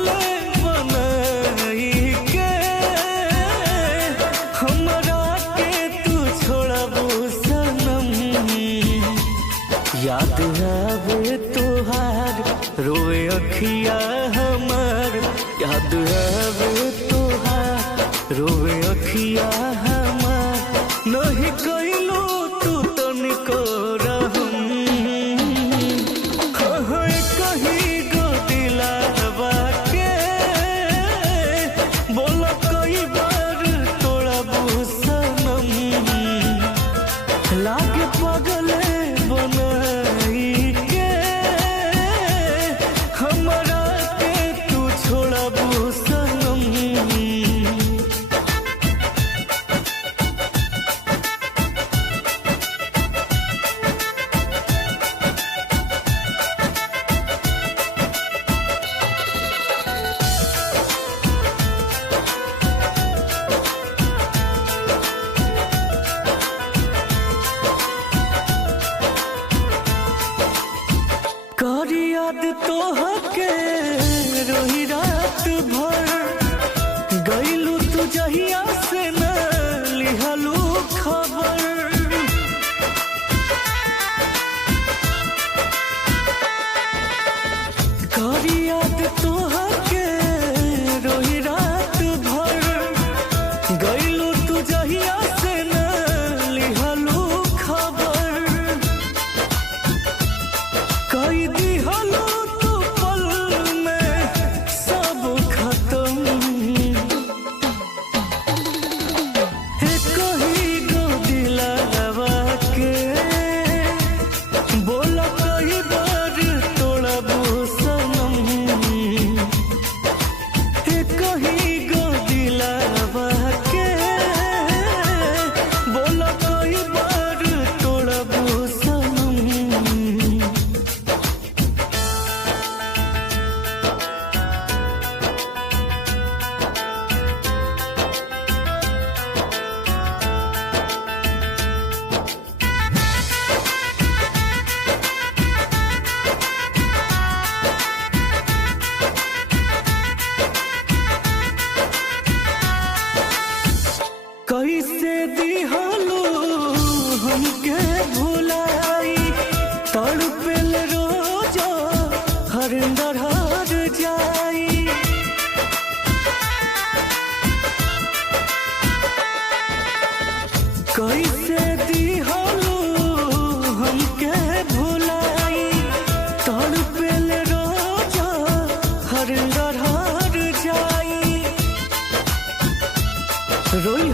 पगले बनाई के हमरा के तू छोड़बू सनम। याद आवे तोहार रोए अखिया हमार, याद आवे तोहार रोए अखिया हमार। नहीं कइलो तू तनिको रहम, कहीं गो दिलावा के बोल कई बार तोड़बू सनम। लागे पगले बनाई के हमरा के तू छोड़बू सनम। करी याद तोहके रोही रात भर, गईलू तू जहिया से न लिहलू खबर। करी याद तोहके रोही रात भर, गईलू तू जहिया से न लिहलू खबर। कई दिहलो तू पल में सब खत्म, कहीं गो दिलावा के बोला कई बार तोड़बू सनम। कहीं गो दिलावा के बोला कई बार तोड़बू सनम। कैसे दिहलो हमके भुलाई, तड़पेल रोज हरिंदर हर जाई। कैसे दिहलो हमके भुलाई, तड़पेल रोज हरिंदर हर जाई। रोई